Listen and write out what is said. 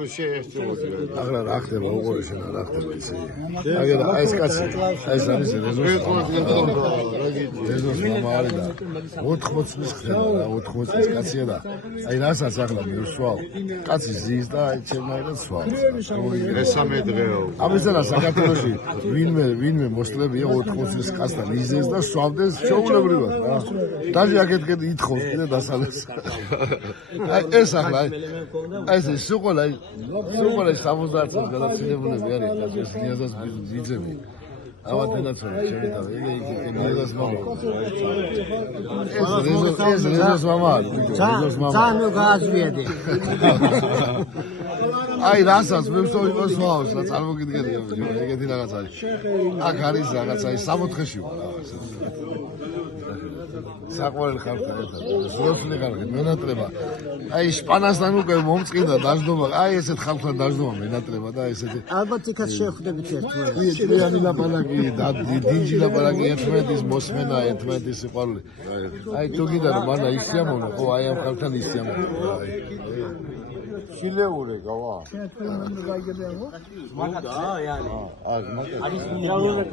აღარა რა ხდება უყურე შენ რა ხდება ისე აგერა ეს კაცი ეს არის რეზოს მამა არის და 80 წლის ხდება რა 80 წლის კაცია და აი რასაც ახლა მივსვავ კაცი ზის და აი ჩემნაირად სვავ მესამე დღეო ამისანა საქართველოში ვინმე მოსლებია 80 წლის კაცთან იზეს და სვავდეს ჩაულებრივად რა დაჟე აქეთკენ ითხოვს კიდე დასალეს აი ეს ახლა აი ეს სუყოლა 70 წელს გადაცინებულები არის და ეს ნიაზას ვიძები ავადენაცოა შეიძლება იგი ნიაზას მამა ეს რეზოს მამა რეზოს მამა ძალიან გააზვიედი აი რასაც მე ვსვავს რა წარმოგიდგენია ეგეთი რაღაც არის აქ არის რაღაც აი სამოთხეში ვარ საყვარელი ხალხთან ერთად ზროხლი ხალხი მენატრება აი სპანასთან უკვე მომწყიდა დაждობა აი ესეთ ხალხთან დაждობა მენატრება და ესეთი ალბათ იქაც შეხვდებით ერთმანეთს ჭკვიანი ლაპარაკი და დინჯი ლაპარაკი ერთმანეთის მოსმენა ერთმანეთის სიყვარული აი თუ გინდა რომ მანა ისიამოვნო ხო აი ამ ხალხთან ისიამოვნო აი შილეურე გავა ჩვენ უნდა გაიგებინო მაგა აი არის მინერალური